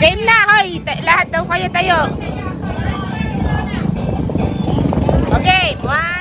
Game na, hoy. Lahat daw kayo tayo. Okay, 1,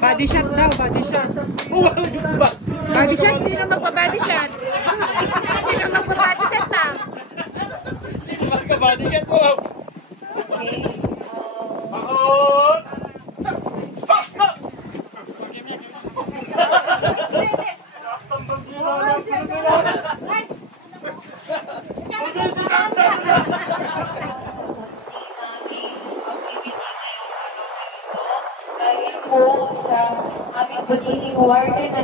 Body shot daw, body shot. Body shot? Sino magpa-body shot? Sino magpa-body shot na? Sino magpa-body shot mo? Okay. Sa aming bunihing warden na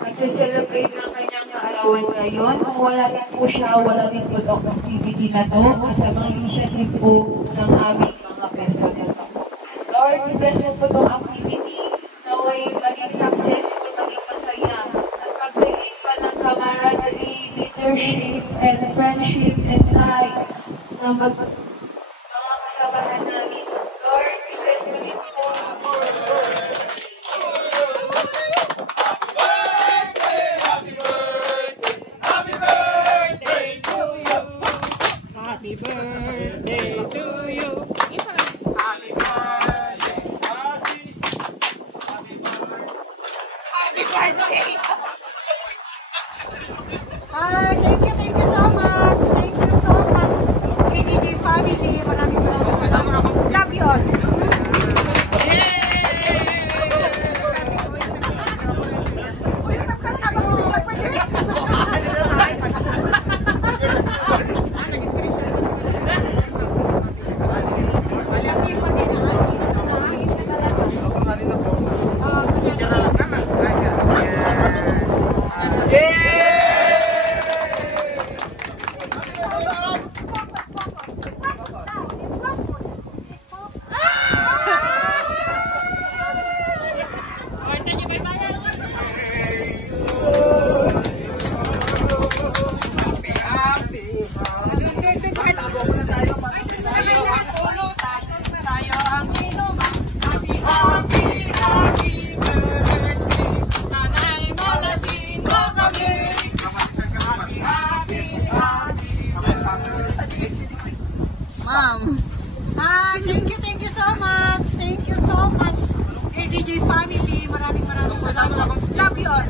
nagse-celebrate ng kanyang kaarawan ngayon. Kung wala din po siya, wala din po itong activity na to sa mga initiative po ng aming mga personal po. Lord, bless mo po itong activity na way maging successful, maging masaya at mag-create pa ng camaraderie, leadership, and friendship and tie na mga kasamahan namin. Lord, bless mo din po. Happy birthday to you. Happy birthday. Thank you so much. Thank you so much. KDJ family, maraming salamat. Love you all. Thank you so much. Thank you so much. KDJ family, maraming salamat. Love you all.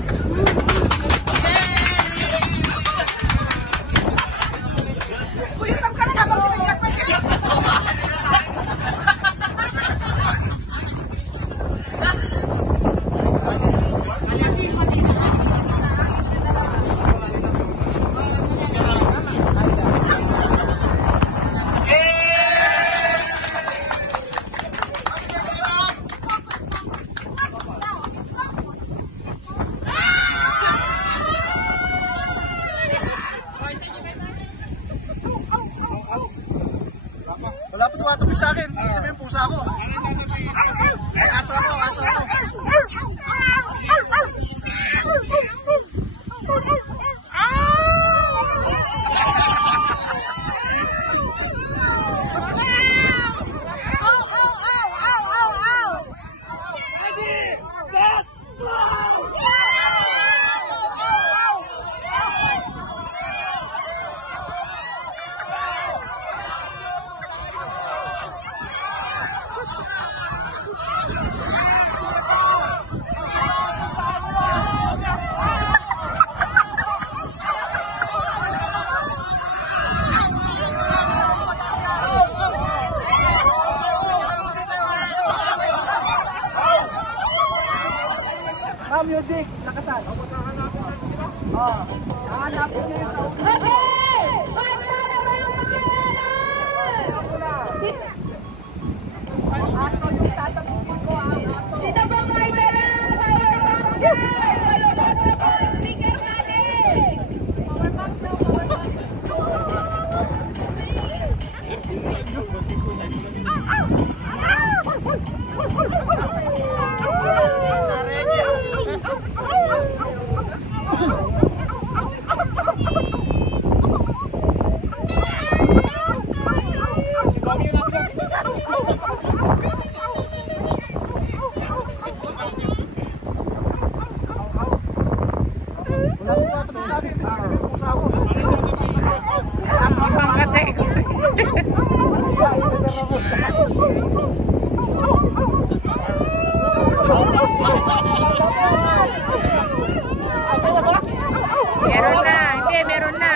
Wala po tumatabi sa akin. Ibig sabihin pusa ako. Aso ako. Ready, set, Dito po may dala ng power bank dyan. Power bank na po, speaker natin. Power bank na, power bank. Meron na, hindi, meron na.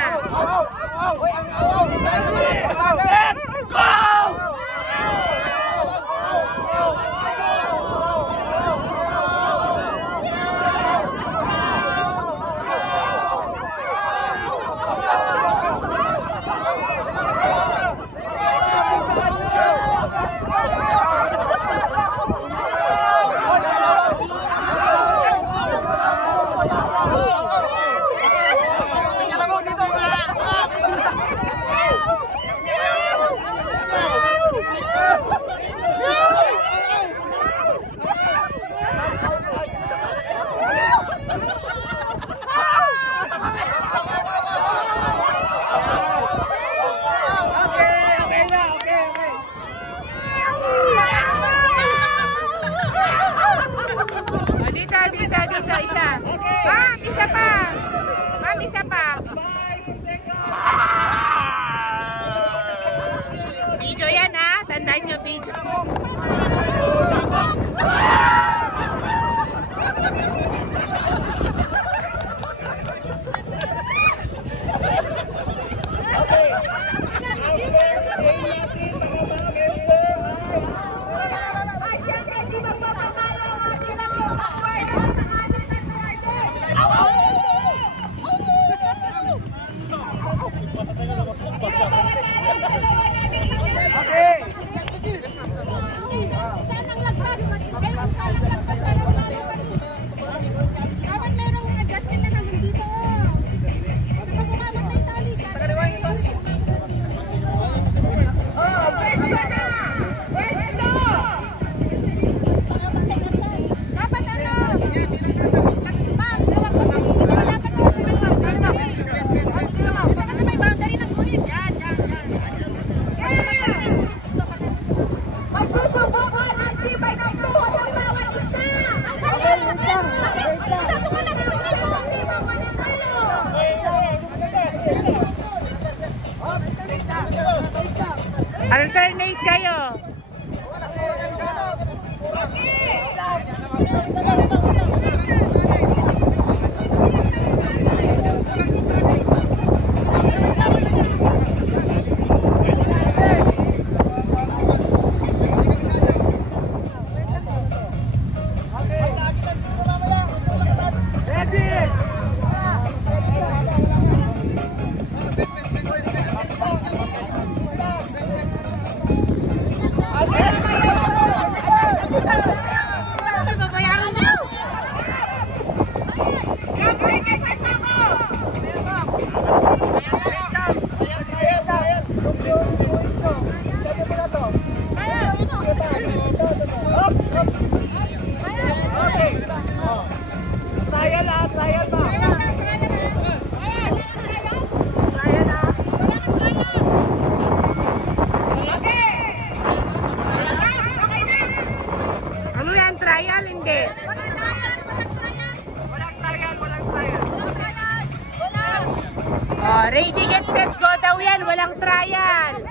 Dito, isa. Ma'am, isa pa. Ma'am, isa pa. Video yan ha. Tandaan nyo, video. Alternate kayo. Trial, hindi. Walang trial. Oh, ready, get set, go daw yan. Walang trial.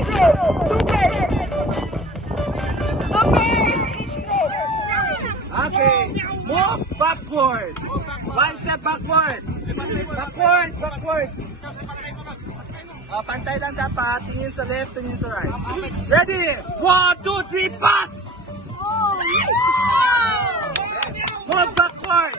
each group. 2 pairs. 2 pairs each group. Okay. Move backward. 1 step backward. Backward, backward. Pantay lang dapat. Tingin sa left, tingin sa right. Ready? 1, 2, 3, pass! Move backward.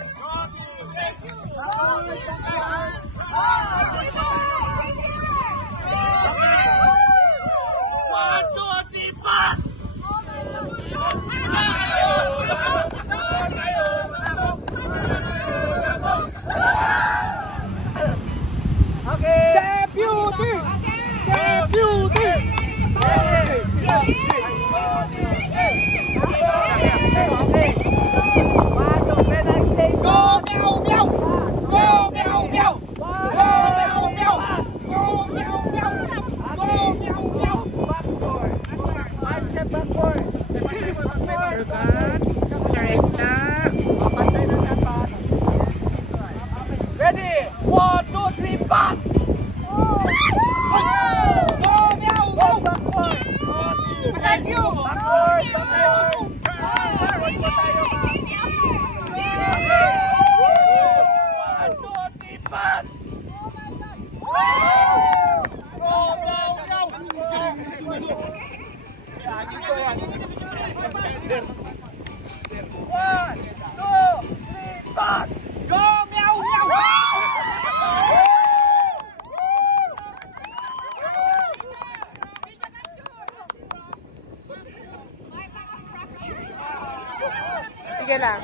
Sige lang.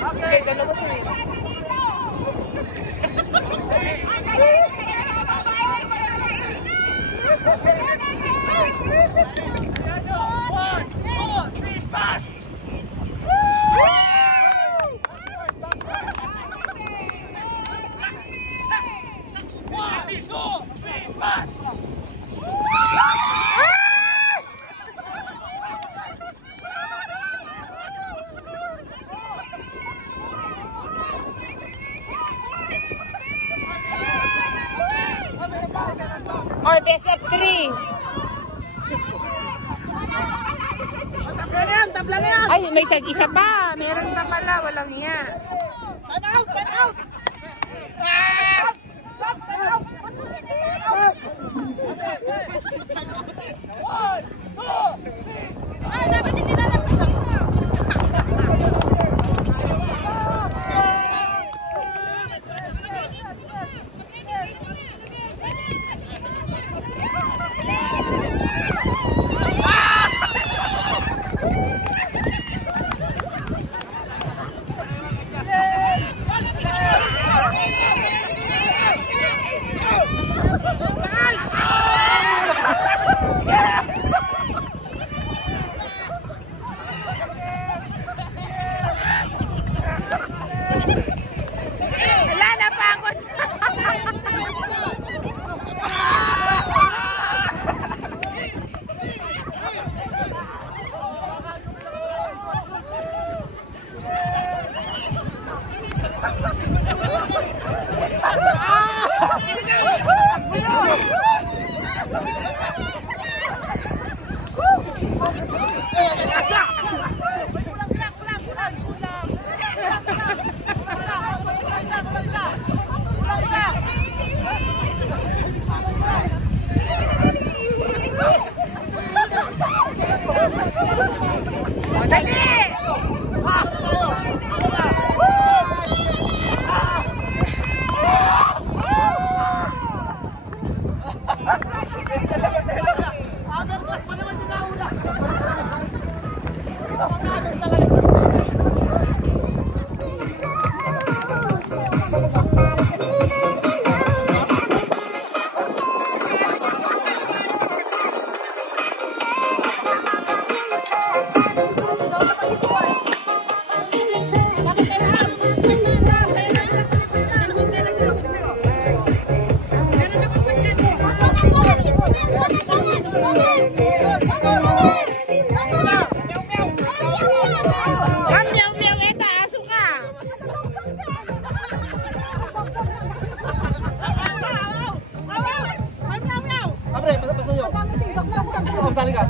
Okay, dalawa sila. Or best of 3. Tabla na yan. Ay, may isa pa. Meron pa pala. Walang iya. Time out! Time out! Dapat hindi na lang. Sali ka.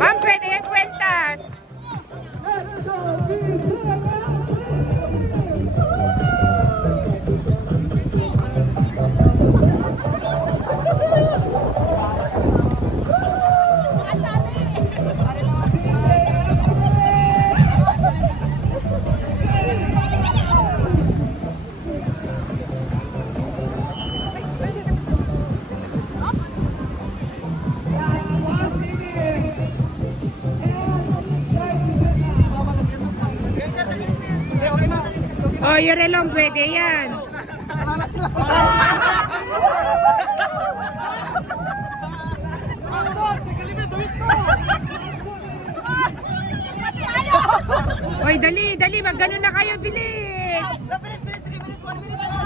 Ma'am, pwede yung kwentas. Oh, yung relong pwede yan. Oy, dali, dali, mag-gano na kayo, bilis. Bilis, 1 minute na.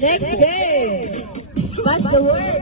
Next game. What's the word?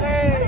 Next.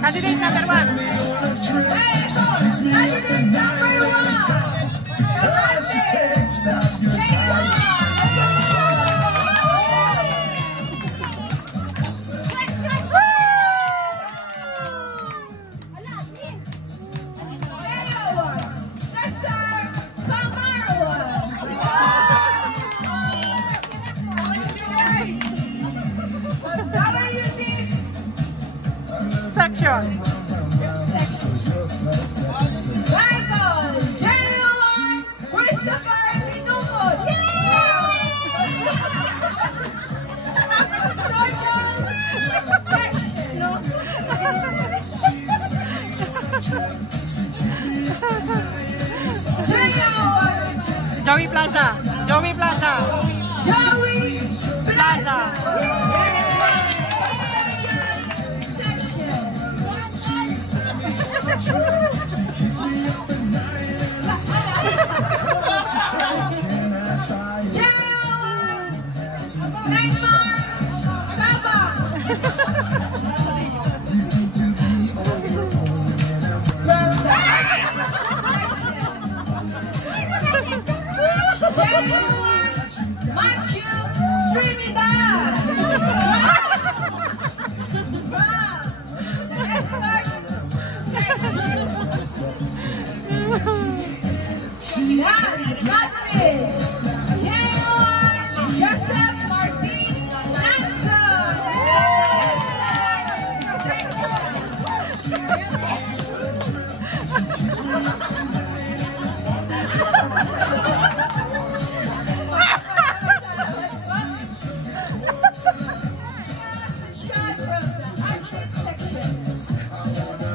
Candidate number 1. Section. Joey Plaza. Joey Plaza. Joey Plaza.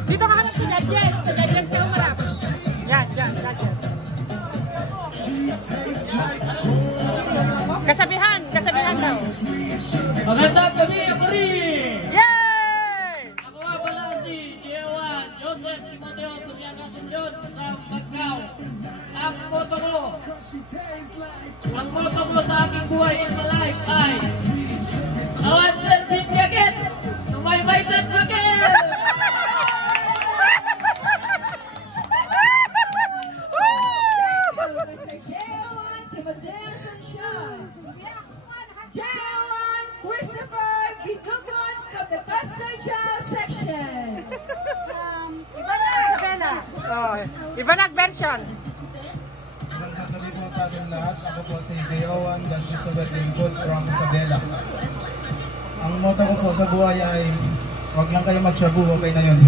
Dito ka hanap sa judges. Sa judges ka umarap. Yan, judges. Kasabihan daw. Magandang gabi, ako rin! Yay! Ako nga pala si Jewan Joseph Timoteo Sumian Asuncion from Macau. Ang motto ko sa aking buhay in my life ay awan serving jacket ng may bicep bucket! Iba nag-version. Magandang gabi po sa ating lahat. Ako po si Jewan Christopher Lingkod from Isabela. Ang motto ko po sa buhay ay huwag lang kayo magshabu, okay na yun.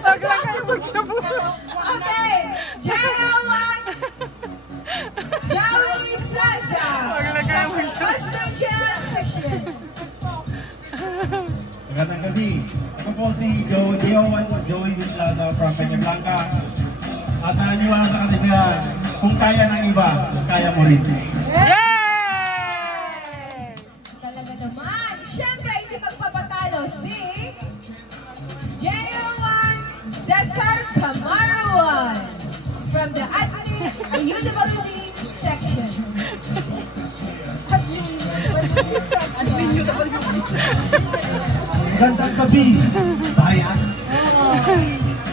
Huwag lang kayo magshabu. Okay, Jewan Joey Plaza. Huwag lang kayo magshabu. Section. Magandang gabi. Ako po si Jewan Joey Plaza from Peñablanca. At naniwala sa katibayan, kung kaya ng iba, kaya mo rin. Yay! Talaga naman. Siyempre, hindi magpapatalo si Jewan Cesar Camaruan from the Athletes UWD Gandang gabi, bayan.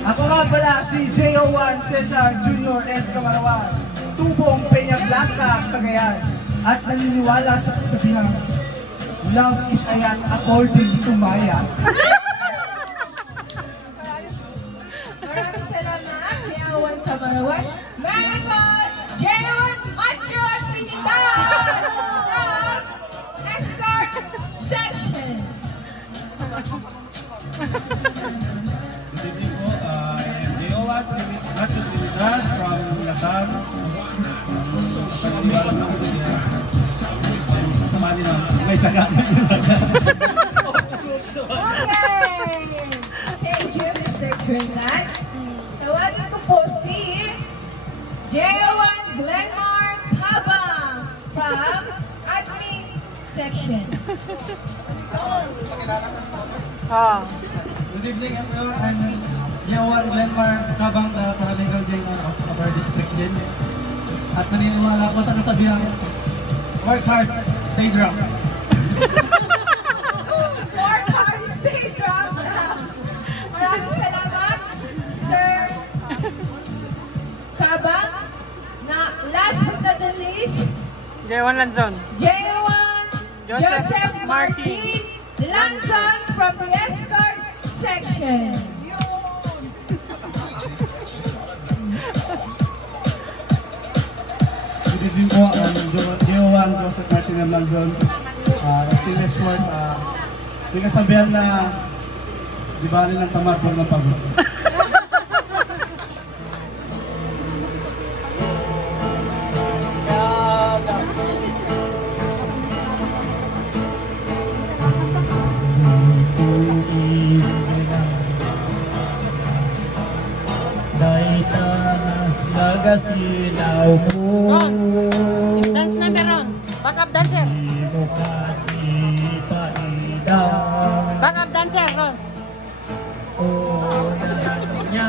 Ako nga pala si JO1 Cesar Jr. S. Camarawan, tubong Peña Blanca, Cagayan, at naniniwala sa kasabihang love is ayan according to Maya. Maraming salamat, JO1 Camarawan. Meron ko, JO1 Macho at Trinidad from Escort Section. Good evening po, I am JO1 Macho Trinidad from Latam. Pagkakaliwala sa ako siya. Samali na, may tsaga na sila. Thank you, Mr. Trinidad. Tawagin ko po si JO1 Glenmar Habang from Admin Section. Good evening everyone, I'm JO1 Glenmar Habang, the paralegal jailer of our district din. At naniniwala ko sa kasabihang work hard, stay drunk. Work hard, stay drunk. Maraming salamat, Sir Kabang. Na last but not the least, J1 Lanzon. JO1 Joseph Martin Lanzon from the Escort Section. Good evening po, JO1 Joseph Martin ng Lanzon. Team Escort, may kasabihan na di bali ng tamad huwag ng pagod. Nagasilaw mo. Dance na meron. Backup dancer. Di mo katipaida. Backup dancer, Ron. O nalang niya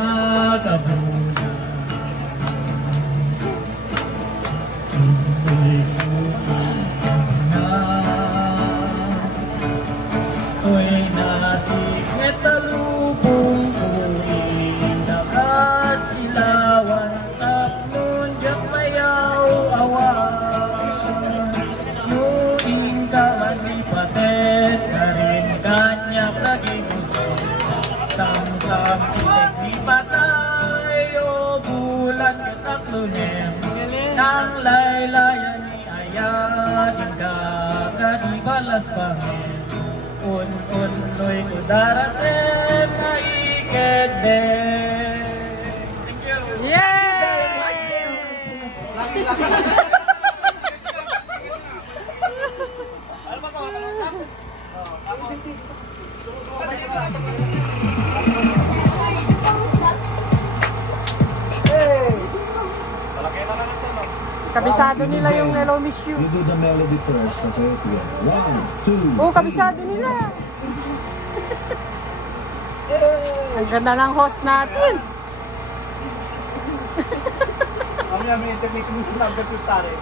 kabuna. Hindi ko na. To'y nasiknet talubong ko. Inakat silawan. Tapnon diyang mayaw awan. Nuing ka man ipatet. Karin kanyak naging gusto. Sam-sam itek ni patay. O bulan kataklunem. Nang laylayan ni ayat. Hingga ka di balas pangin. Un-un-loy udarasen na ikede. Thank you. Kabisado nila yung Hello Miss You. You do the melody first, okay? Yeah. 1, 2. Oh, kabisado nila. Ang ganda ng host natin. Kami may intermission number sa stare.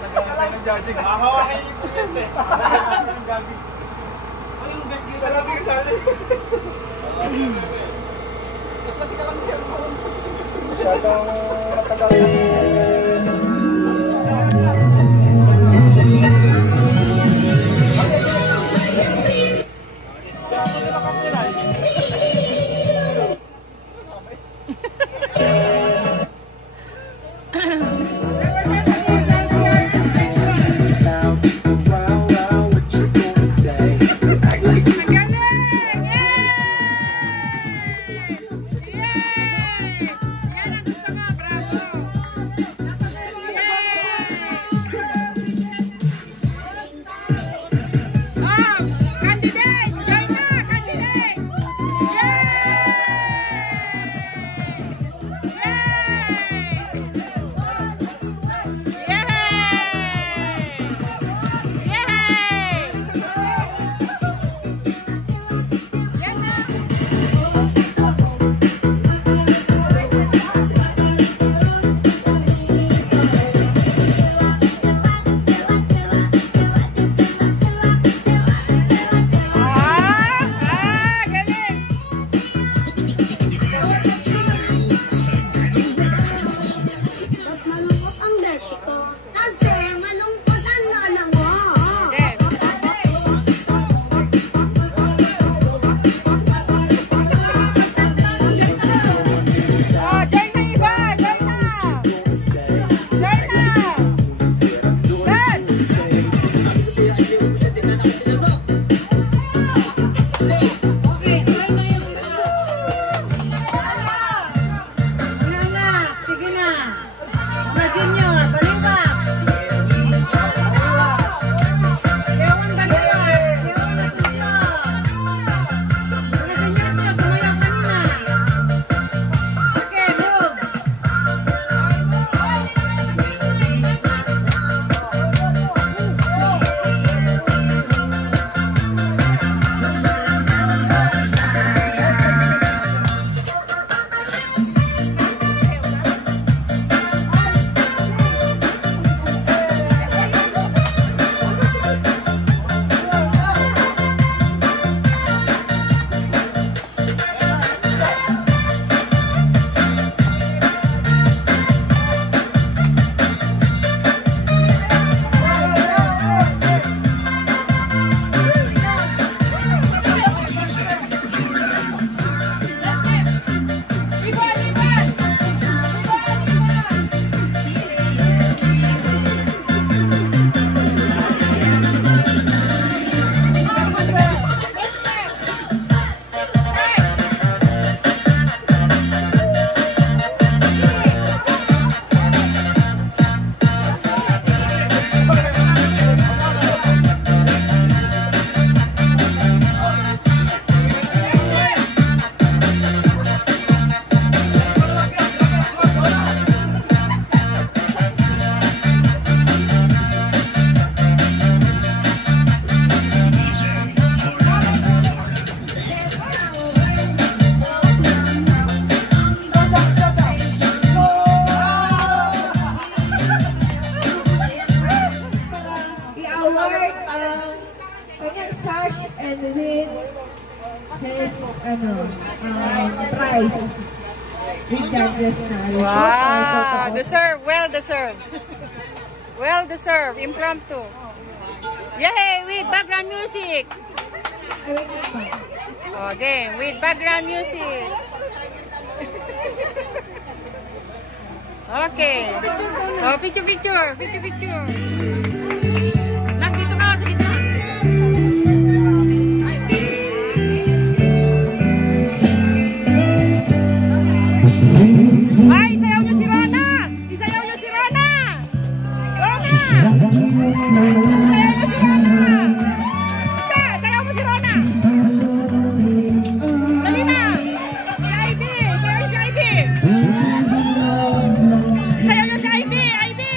Nagkakalay ng judging. Hawakin niyo po yan eh. Ang gabi. Ang best game. Kalami ka sana. Mas kasi kalami yan mo. Masyadong matagal. prize. Regardless na. Wow! Deserve. Well deserved. Well deserved. Impromptu. Yay! With background music. Okay, with background music. Okay. Oh, picture. Lang, dito ka sa gitna. Ay, isayaw niyo si Rona! Isayaw niyo si Rona! Rona! Isayaw niyo si Rona! Sayaw mo si Rona! Dali na! Si Ivy! Sayaw si Ivy! Sayaw niyo si Ivy! Ivy!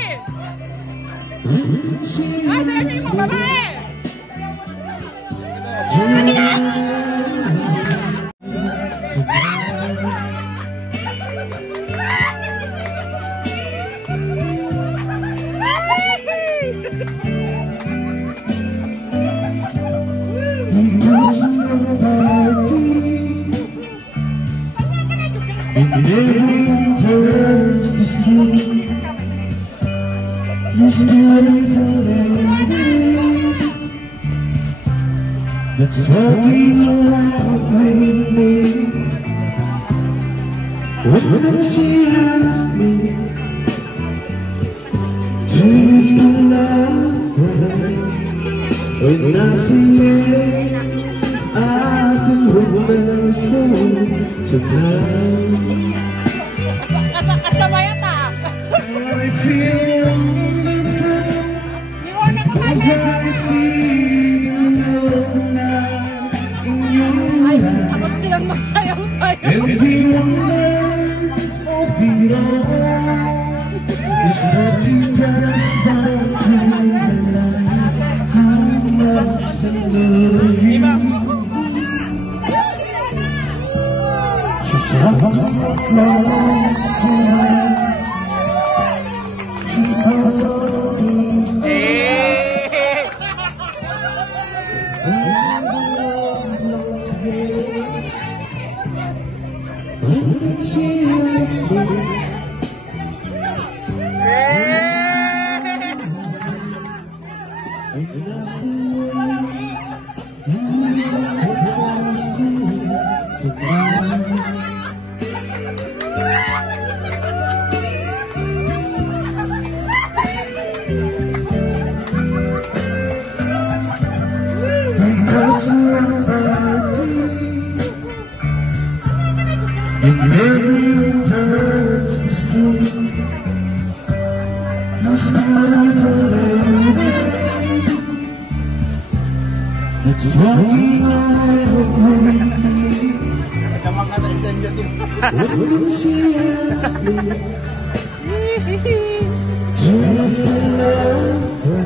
Ah, sayaw niyo yung babae! Dali na! That's what we love lately. When she asked me to love her, when I say yes, I can remember tonight. Kasama yata. I feel as I see the love now in your eyes. Ako silang magsayaw-sayaw. And do you wonder of it all? Is that you just don't realize how much I love you? She's so close to me. She goes over me. She asked me, it never turns the sea. No storm forever. That's what we all agree. When she asked me to love her.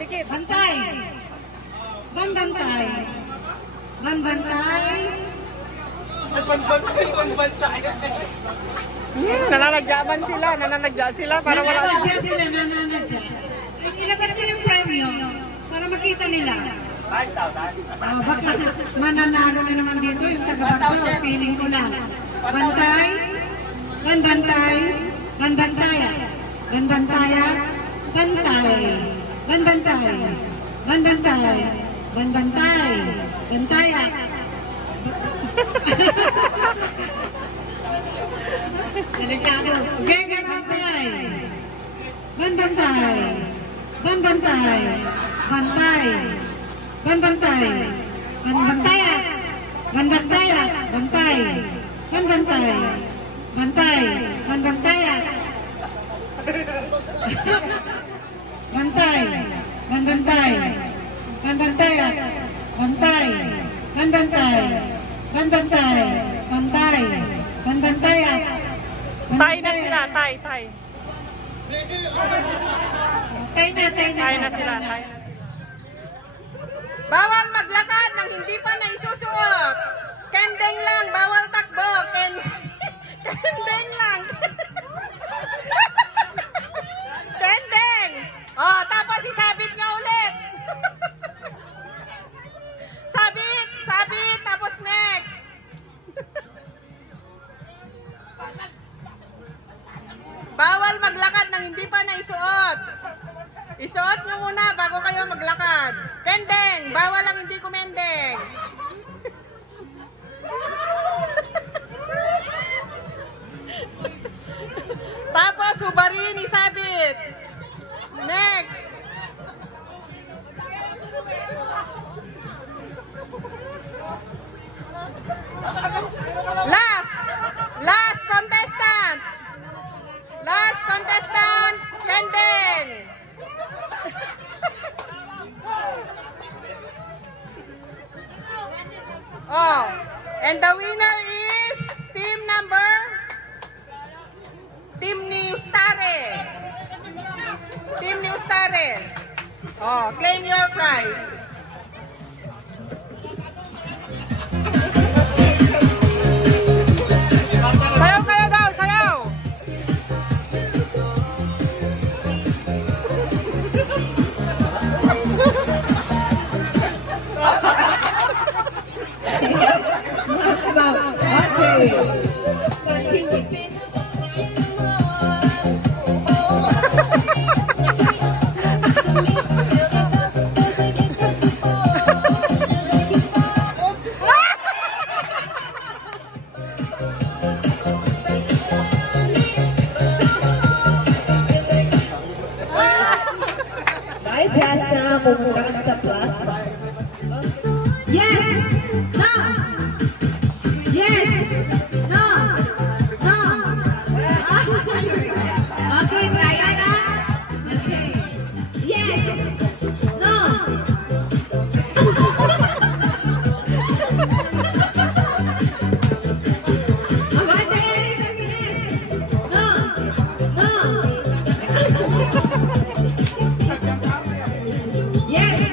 dikit. Bantay. Bantay. Bantay. Nananagja sila para wala. Nananadya sila. Ilabas nyo yung premyo para makita nila. Baka mananalo na naman dito yung taga-Bagto. Feeling ko lang. Bantay. Bantay. Bantaya. Bantaya. Bantay. Bantay. Bantay. Bantay. Bantaya. Delikado. Geger bantay. Bantay. Bantay. Bantay. Bantay. Bantaya. Bantaya. Bantay. Bantay. Bantay. Bantaya. Bantay. Bantay. Bantaya. Bantay. Bantay. Bantay. Bantay. Bantaya. Tay na sila, tay. Tay na Sila. Bawal maglakad nang hindi pa naisusuot. Kendeng lang, bawal takbo. Kendeng lang. Kendeng. Oh, tapos isabit nga ulit. Sabit, tapos next. Bawal maglakad nang hindi pa naisuot. Isuot nyo muna bago kayo maglakad. Kendeng, bawal ang hindi kumendeng. Tapos hubarin, isabit. Next. Last contestant. Kendeng. Oh, and the winner is Team New Stare. Oh, claim your prize. Sayaw kayo daw, sayaw. Bye, Plaza. Pumunta ka na sa Plaza. Yes! No! Yes! No! No! Okay, Brian. Okay. Yes! No! Yes!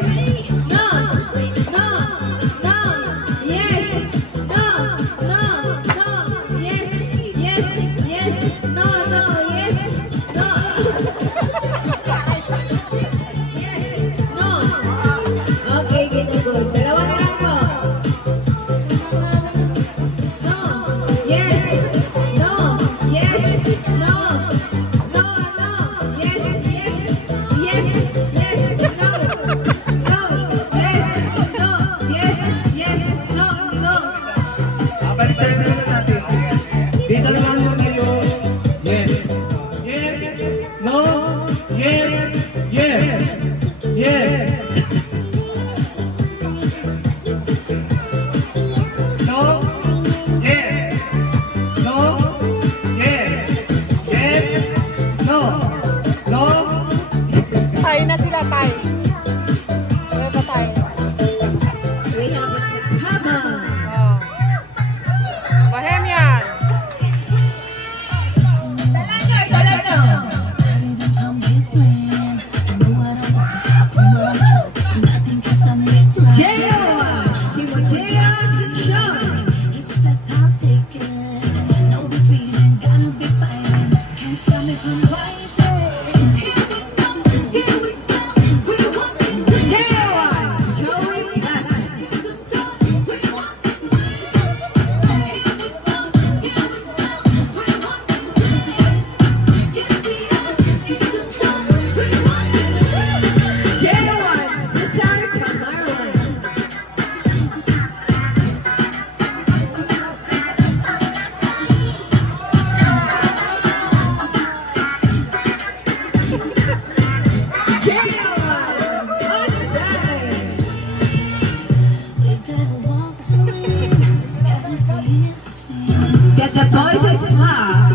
get the boys and smile.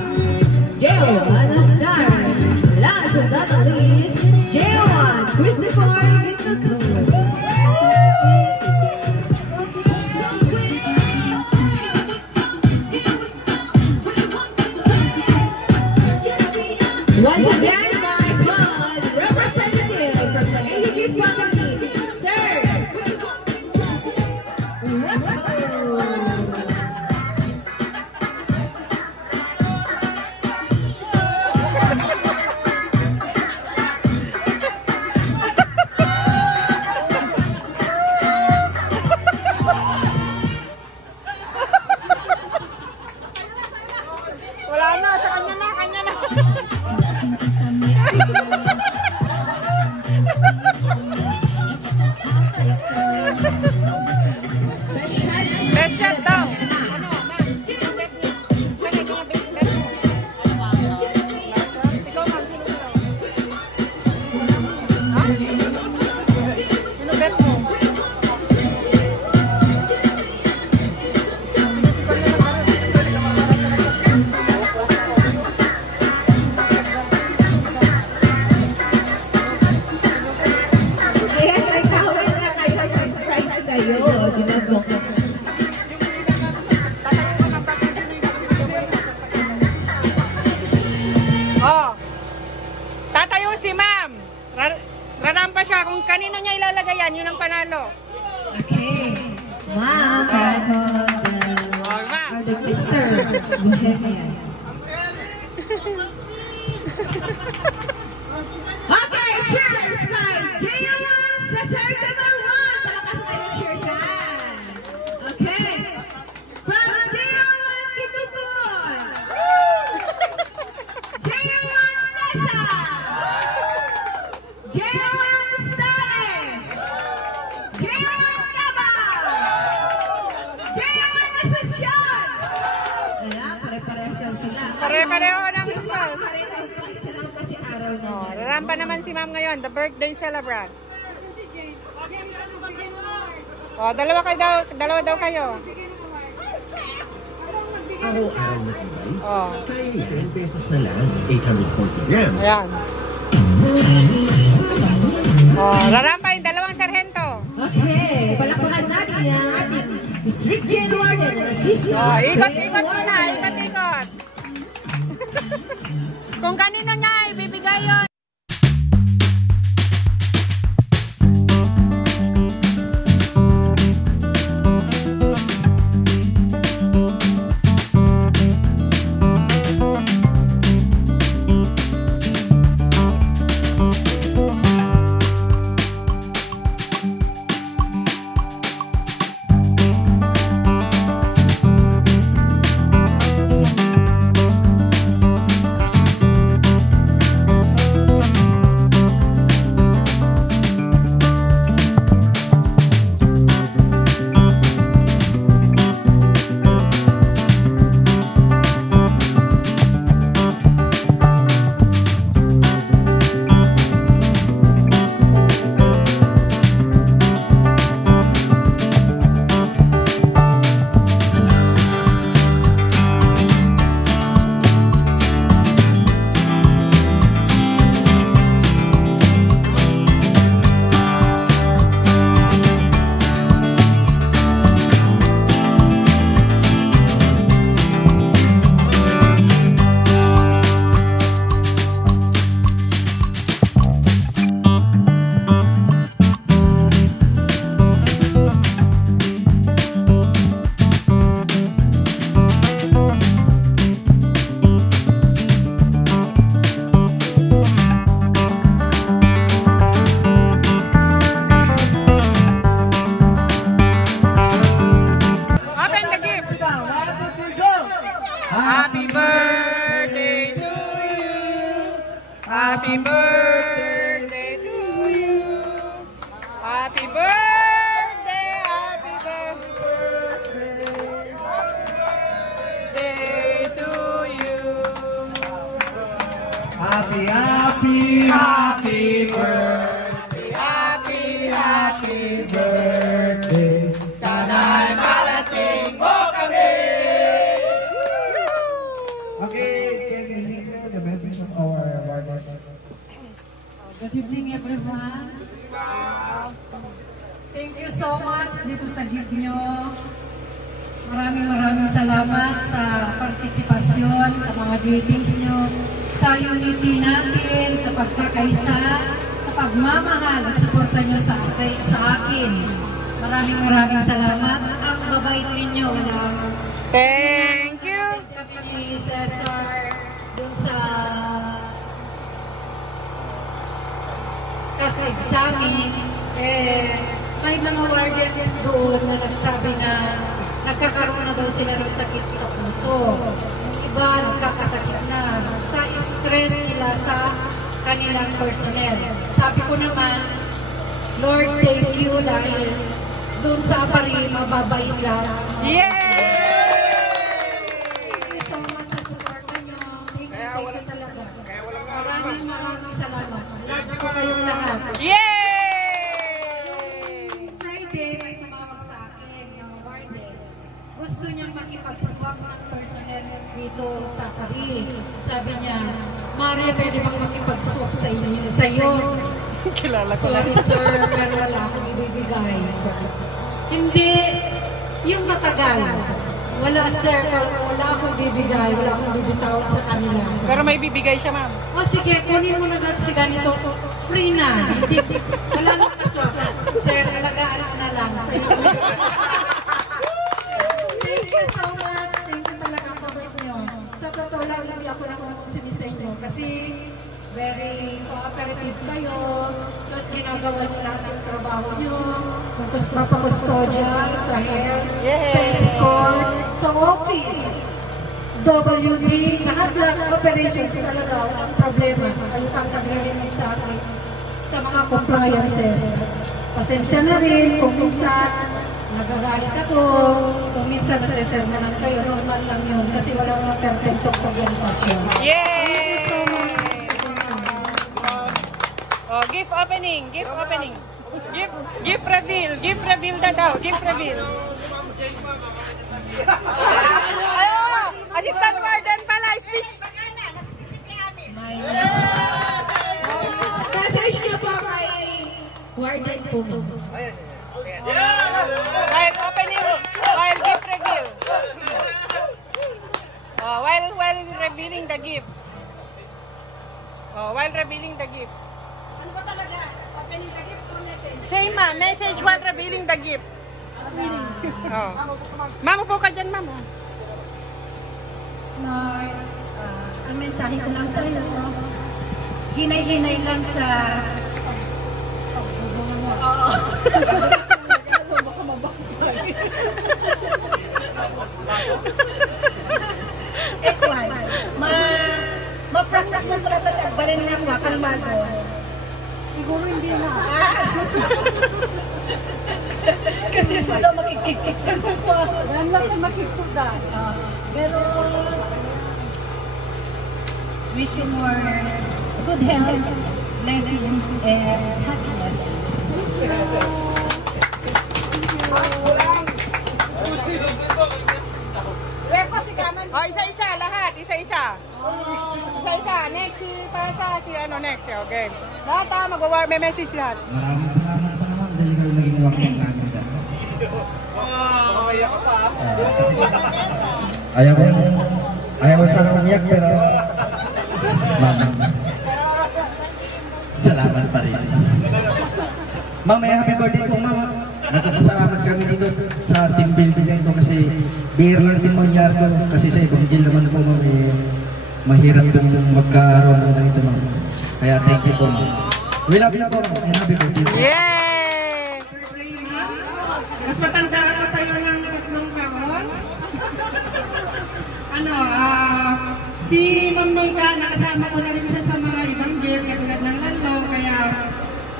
J1 star. Last but not least, J1 Christopher Gitmato. Once again, my blood representative from the AEG family, sir. Wala na, sa kanya na, kanya na. Best shot daw. Ano, ma'am? Ikaw, ma'am, sino daw? Ha? Sino bet mo? Kaya may kawin na kayo, mag-price kayo. Ginagawa ko. Oh. Tatayo si ma'am. Rarampa siya. Kung kanino niya ilalagay yan, yun ang panalo. Okay. Ma'am, are the Mr. Bohemian. Okay, cheers by J1 sa circle number 1. Palakas tayo cheer dyan. Okay. From J1 Kitukon. J1 Nessa. J1 Stare. J1 Cabal. J1 Asuncion. Ayan, pare-parehas yan sila. Pare-pareho ng spell. Pare-parehas sila kasi araw na. Oh, rarampa naman si ma'am ngayon, the birthday celebrant. Oh, dalawa daw kayo. Araw-araw na tibay, Oh. kaya 10 pesos na lang, 840 grams. Ayan. Oh, rarampa yung dalawang sarhento. Okay, palakpakan natin ang ating District Gen Warden na assistant. Oh, ikot-ikot muna, ikot-ikot. Kung kanino niya ibibigay yun. Happy birthday to you. Happy birthday to you. Happy birthday, happy birthday to you. Happy, happy, happy birthday. Happy, Happy birthday. Sana'y malasing mo kami. so much dito sa gift nyo. Maraming salamat sa partisipasyon, sa mga greetings nyo, sa unity natin, sa pagkakaisa, sa pagmamahal at suporta nyo sa akin. Maraming salamat. Ang babait ninyo. Thank you. Kami ni Cesar dun sa examen, may mga wardens doon na nagsabi na nagkakaroon na daw sila ng sakit sa puso. Yung iba nagkakasakit na sa stress nila sa kanilang personnel. Sabi ko naman, Lord, thank you dahil doon sa aparil, mababait lang. Yay! Thank you so much sa suporta nyo. Thank you talaga. Maraming salamat. Love ko kayong lahat. Yay! Friday, may tumawag sa akin, yung warden. Gusto niyang makipag-swap ng personnel dito sa Paris. Sabi niya, Mare, pwede bang makipag-swap sa inyo? Sa'yo. Kilala ko lang. Sorry sir, pero wala akong ibibigay. Hindi, yung matagal. Wala sir, wala akong ibibigay. Wala akong bibitawag sa kanila. Pero may bibigay siya, ma'am. O sige, kunin mo na si ganito. Free na. Hindi, wala na kaswap. Sir, alagaan ko na lang. Thank you so much. Thank you talaga po nyo. Sa totoo lang, hindi ako nakunakunsimi sa inyo. Kasi very cooperative kayo. Tapos ginagawa nyo lahat yung trabaho nyo. Tapos mapakustodial sa hair, sa escort, sa office. WD, lahat operations talaga ang problema. Kayo ang nagre-remit sa akin sa mga compliances. Pasensya na rin kung minsan nagagalit ako, kung minsan nasesermonan kayo, normal lang yun kasi walang mga perfectong organisasyon. Yay! Oh, gift opening, gift opening. Gift reveal na daw, gift reveal. Assistant Warden pala, speech. Message niyo po kay Warden po. While opening, while gift reveal. Oh, while revealing the gift. Oh, while revealing the gift. Ano ba talaga? Opening the gift or message? Say ma, message while revealing the gift. Oh. Ma'am, upo ka dyan, ma'am. Mars, ang mensahe ko lang sa iyo, hinay-hinay lang sa Baka mabasag. Ekwan, ma-practice mo para balin lang na kalmado. Siguro hindi na. Kasi sila makikikik ka mo pa. Dahil lang sa makikikudan. Pero wish you more good health, blessings, and happiness. Oh, isa-isa, lahat. Isa-isa. Isa-isa. Next, si ano next. Okay. Lahat may message lahat. Maraming salamat pa naman dahil ikaw naging wakil namin dahil. Ayaw ko sana umiyak pero salamat pa rin. Ma'am, may happy birthday po ma'am. Nagpapasalamat kami dito sa team building nito kasi beer lang din mangyari ko kasi sa ibang gil naman po ma'am mahirap din magkaroon ng ganito ma'am. Kaya thank you po ma'am. We love you po ma'am. Happy birthday. Yay! Mas matanda ako sa'yo ng 3 taon. Si Ma'am Nika, nakasama ko na rin siya sa mga ibang gil, katulad ng Lalo, kaya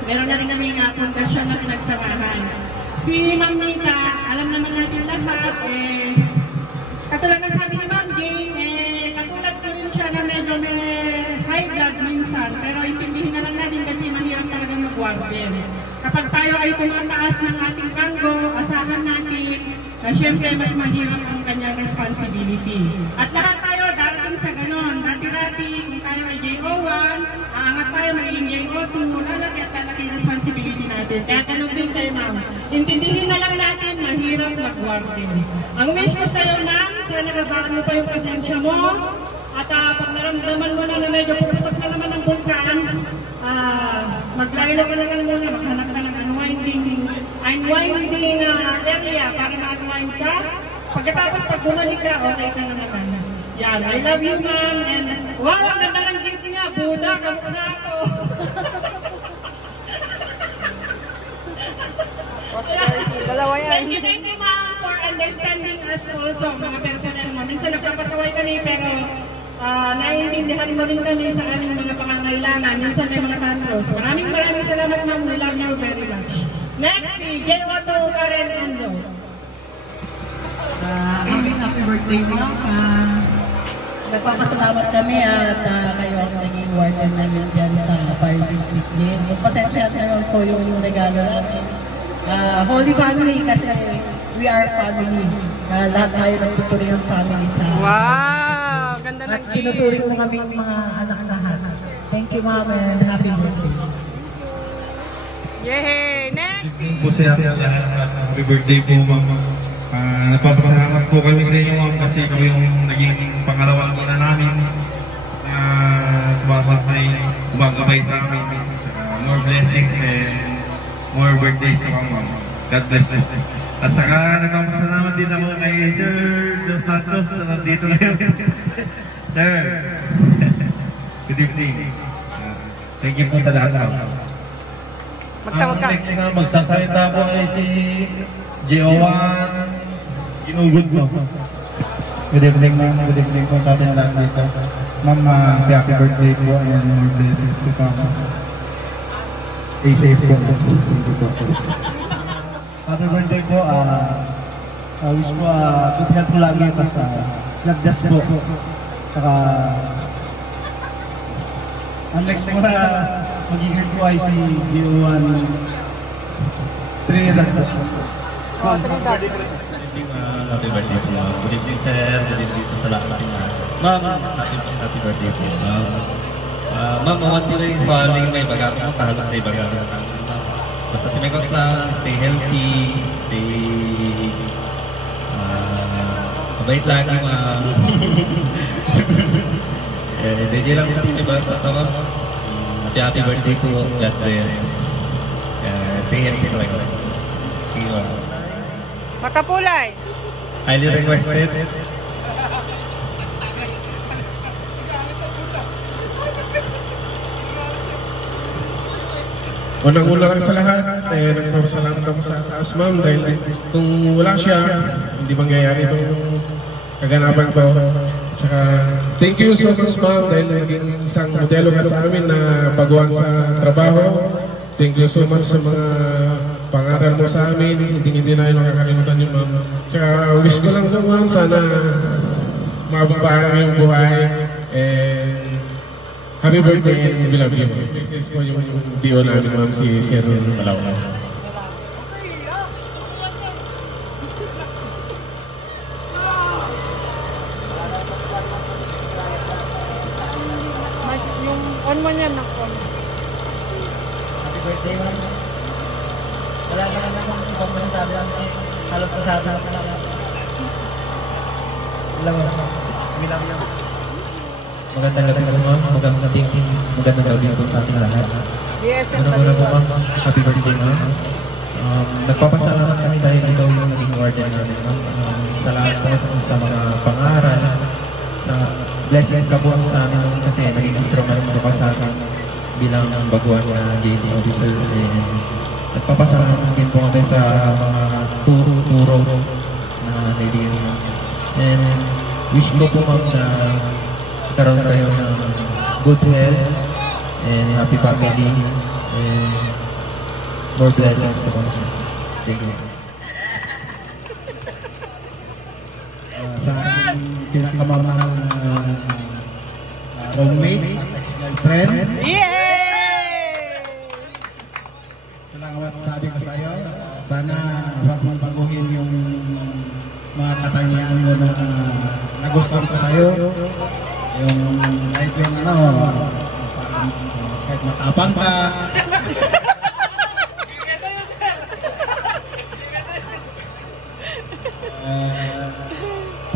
meron na rin kami nga pundasyon na pinagsamahan. Si Ma'am Nika, alam naman natin lahat, katulad ng sabi ni Ma'am Jane, katulad ko rin siya na medyo may high blood minsan, pero intindihin na lang natin kasi mahirap talagang mag-warden. Kapag tayo ay tumataas ng ating ranggo, asahan natin na syempre mas mahirap ang kanyang responsibility. At lahat tayo darating sa ganon. Dati-dati, kung tayo ay JO1, aangat tayo magiging JO2, lalaki at lalaki yung responsibility natin. Kaya ganun din kayo ma'am. Intindihin Martin. Ang wish ko sa'yo, ma'am, sana kabaan mo pa yung pasensya mo. At pag naramdaman mo na medyo puputok na naman ang vulkan, maglaylo ka na lang muna, maghanap ka ng unwinding area para ma-unwind ka. Pagkatapos pag bumalik ka, okay ka na naman. Yan, I love you, ma'am. And wow, ang ganda ng gift niya, Buddha, kamukha ako. Dalawa yan. Thank you, ma'am, for understanding us also, mga personnel mo. Minsan nagpapasaway kami, pero naiintindihan mo rin kami sa aming mga pangangailangan. Minsan may mga tantros. Maraming salamat, ma'am. We love you very much. Next, si J. Otto Karen Ando. Happy birthday, ma'am. Nagpapasalamat kami at kayo ang naging warden namin dyan sa Fire District din. Pasensya naman po yung regalo namin. Holy Family kasi we are family. Lahat tayo nagtuturing ang family sa Wow! Ganda ng at tinuturing mo kaming mga anak lahat. Thank you, ma'am, and happy birthday. Yay! Next! Po siya, happy birthday po, ma'am. Nagpapasalamat po kami sa inyo, ma'am, kasi kami yung naging pangalawang ina namin na sumasakay, gumagabay sa amin. More blessings and more birthdays to come, ma'am. God bless you. At saka nagpapasalamat din ako kay Sir Dos Santos na nandito ngayon. Sir, good evening. Thank you po sa lahat. Next na magsasalita po ay si J.O.1 Ginugod po. Good evening, ma'am. Good evening po sa ating lahat dito. Ma'am, happy birthday po and more blessings to come. Stay safe po. Thank you po. Happy birthday po. Wish po good health po lagi. Tapos God bless po. Saka ang next po na magiging po ay si J.O.1 Trinidad po. Happy birthday po. Good evening, sir. Good evening po sa lahat natin. Ma'am, happy birthday po. Ma'am, mawanti na yung family may bagay mo. Kahalos na yung bagay mo. Basta tinagot lang, stay healthy, stay mabait lagi, ma'am. Hindi lang yung diba? Happy birthday po. God bless. Stay healthy po. Thank you, ma'am. Makapulay! Highly requested. Unang-una sa lahat, nagpapasalamat ako sa taas, ma'am, dahil kung wala siya, hindi mangyayari itong kaganapan ko. Tsaka, thank you so much, ma'am, dahil naging isang modelo ka sa amin na baguhan sa trabaho. Thank you so much sa mga pangaral mo sa amin, hindi na yung nakakalimutan yun, ma'am. Tsaka, wish ko lang po, ma'am, sana mababahan yung buhay. Happy birthday and we love you. This is po yung DO namin, ma'am, si Sir Malawa. Yung on mo niyan, nakon. Happy birthday, ma'am. Wala ka naman ibang masasabi lang. Halos nasabi na lang. Alam mo naman. We love you. Magandang gabi po, ma'am. Magandang gabi po sa ating lahat. Una-una po, ma'am. Happy birthday, ma'am. Nagpapasalamat kami dahil ikaw yung naging warden namin, ma'am. Sa lahat po sa mga pangaral, sa blessing ka po sa amin kasi naging instrument mo ka sa akin bilang baguhan na JD officer. Nagpapasalamat din po kami sa mga turo na niliri. And wish ko po, ma'am, na karoon kayo ng good health and happy family and more blessings to come. Thank you. Sa aking pinakamamahal na roommate at ex-girlfriend. Yay! Ito lang ang masasabi ko sa iyo. Sana huwag mong baguhin yung mga katangian mo na nagustuhan ko sa iyo. Yung kahit yung kahit matapang ka.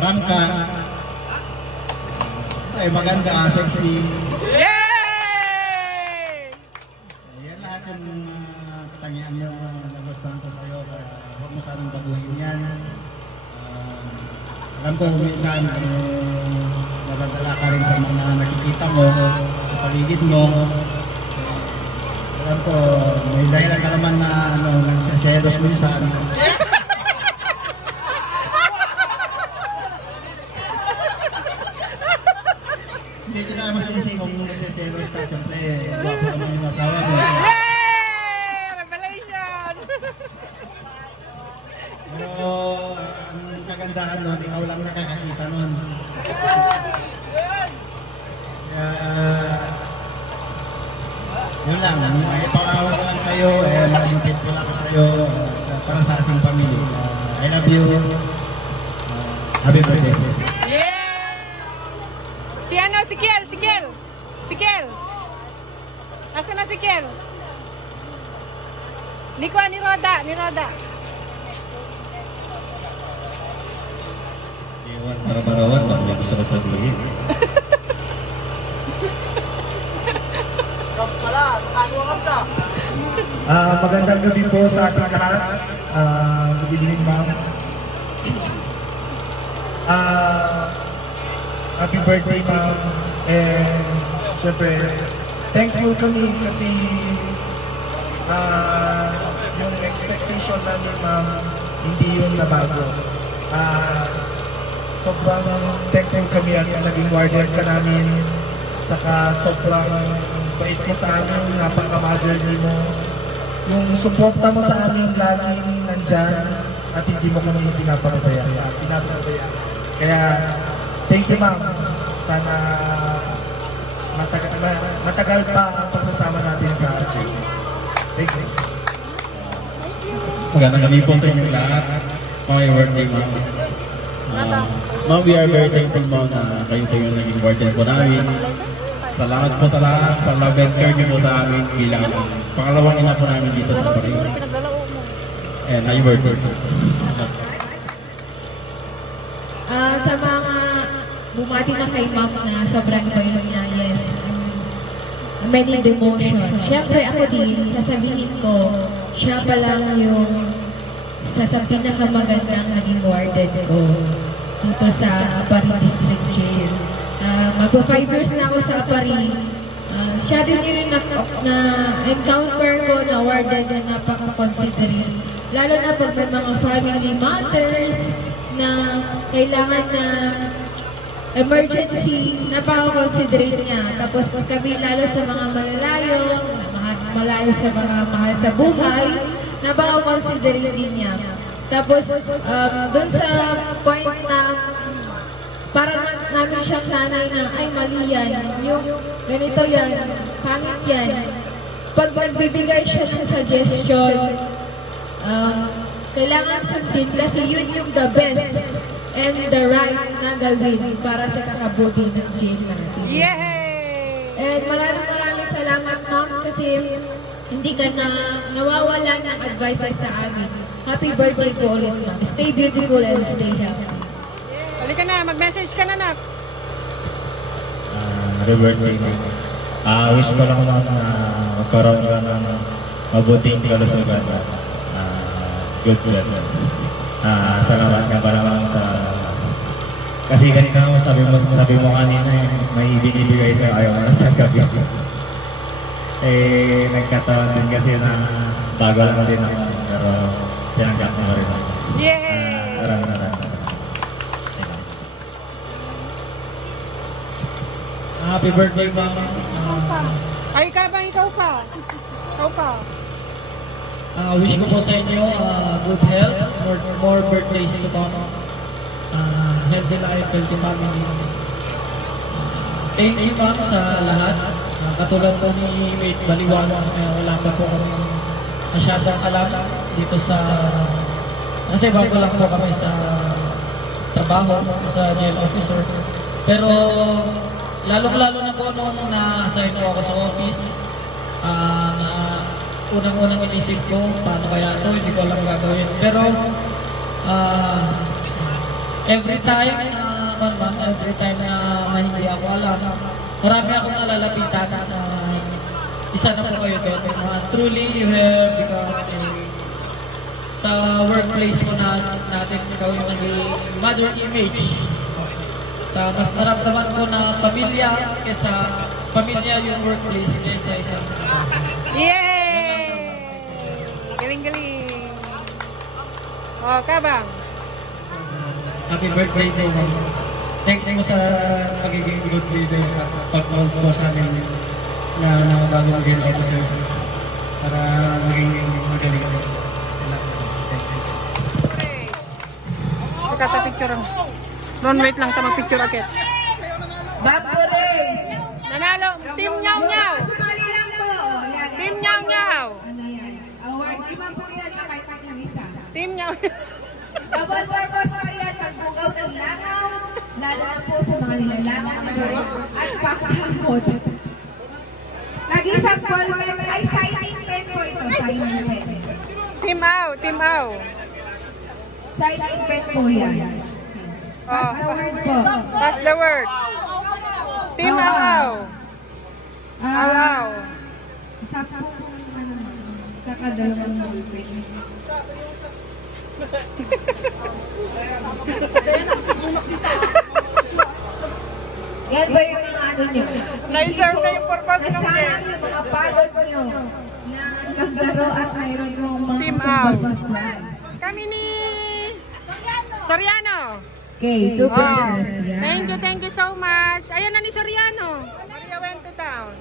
prangka. Ay, maganda, sexy. Yay! Yan lahat yung katangian nyo nagustuhan ko sa'yo. Huwag mo sanang baguhin yan. Alam ko minsan nadadala ka rin sa mga nakikita mo, sa paligid mo. Alam ko, may dahilan ka naman na nagsaselos minsan. Hindi ko na masisi kung nagsaselos ka, siyempre, wapo naman yung asawa mo. Yay! Revelation! Pero ang kagandahan nun, ikaw lang nakakakita nun. Yun lang, may pangawag ko lang sa'yo, malingkit ko lang sa'yo para sa ating pamilya. I love you. Happy birthday. Yeah! Si ano? Si Kiel! Si Kiel! Si Kiel! Nasaan na si Kiel? Ni Roda! Ni Roda! Iwan para barawan, bakit gusto ko sabihin? Magandang gabi po sa ating lahat. Good evening, ma'am. Happy birthday, ma'am. And syempre, thankful kami kasi yung expectation namin, ma'am, hindi yun nabago. Sobrang thankful kami at naging warden ka namin. Saka sobrang bait mo sa amin, napaka-motherly mo. Yung suporta mo sa amin laging nandyan at hindi mo kami pinapabaya. Kaya, thank you, ma'am. Sana matagal pa ang pagsasama natin sa RJ. Thank you. Magandang gabi po sa inyo lahat. My birthday, ma'am. Ma'am, we are very thankful, ma'am, na kayo yung naging warden po namin. Salamat po sa lahat, sa love and care niyo po sa amin bilang pangalawang ina po namin dito sa Paris. And happy birthday. Sa mga bumati na kay ma'am na sobrang bayo niya, yes. Many demotion. Siyempre ako din, sasabihin ko, siya pa lang yung sa pinakamagandang naging warden ko dito sa Paris District Jail. Magwa 5 years na ako sa Paris. Siya din yung na-encounter ko na warden na napaka-considerate. Lalo na pag may mga family matters na kailangan na emergency, napaka-considerate niya. Tapos kami lalo sa mga malayo sa mga mahal sa buhay, napaka-considerate din niya. Tapos doon sa point na para namin siyang nanay na, ay mali yan, yung ganito yan, pangit yan. Pag magbibigay siya ng suggestion, kailangan sundin kasi yun yung the best and the right na gawin para sa kakabuti ng jail natin. Yay! And maraming salamat, ma'am, kasi hindi ka na nawawala ng advices sa amin. Happy birthday po ulit, ma'am. Stay beautiful and stay healthy. Halika na, mag-message ka na, nak. Happy birthday. Wish ko lang naman na magkaroon ka ng mabuting kalusugan. Good. Salamat ka pa naman sa... Kasi kanina sabi mo kanina may binibigay sa ayaw mo sa gabi. Nagkataon din kasi na bago lang din ako. Pero sinanggap mo rin ako. Yay! Maraming. Happy birthday, ma'am. Ay, ikaw pa. Wish ko po sa inyo good health, more birthdays to come. Healthy life, healthy family. Thank you, ma'am, sa lahat. Katulad po ni Mate Baliwan, wala pa po kami masyadong alam dito sa... Kasi bago lang po kami sa trabaho, sa jail officer. Pero lalong-lalo na po noon na-assign po ako sa office, na unang-unang inisip ko, paano kaya ito, hindi ko alam gagawin. Pero every time naman ma'am, every time na hindi ako alam, marami akong nalalapitan na isa na po kayo doon. Truly, you have become sa workplace mo natin, ikaw yung naging mother image. Sa mas naramdaman ko na pamilya kaysa pamilya yung workplace kaysa isang Yay! Galing-galing. Oh, Kabang. Happy birthday po, ma'am. Thanks mo sa pagiging good leader at pag-hold po sa amin na bago maging officers para maging magaling kami. Magkata-picture ang. Don't wait lang ta mag-picture agad. Bamboo race. Nanalo, Team Nyaw Nyaw. Sumali lang po. Yan. Team Nyaw Nyaw. Ano yan? Award. 5 po yan na may pag ng isa. Team Nyaw. Double purpose pa yan. Pagbugaw ng langaw. Lalo na po sa mga nilalangaw. At pakahamot. Nag-isang ball men ay signing pen po ito. Signing pen. Team Aw, Team Aw. Signing pen po yan. Pass the word po. Pass the word. Team Aw Aw. Aw Aw. Isa po saka dalawang ball pen. Yan ba yung mga ano nyo? Na-reserve na yung purpose ng Nasana game. yung mga padot nyo na naglaro at mayroon yung mga Team Aw. purpose na flag. Kami ni Soriano. Okay, 2 pieces. Yan. Thank you so much. Ayun na ni Soriano. Maria went to town.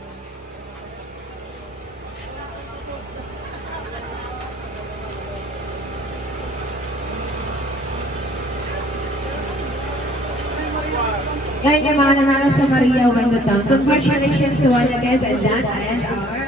Yan yung mga nanalo sa Maria went to town. Congratulations to one again and that ends our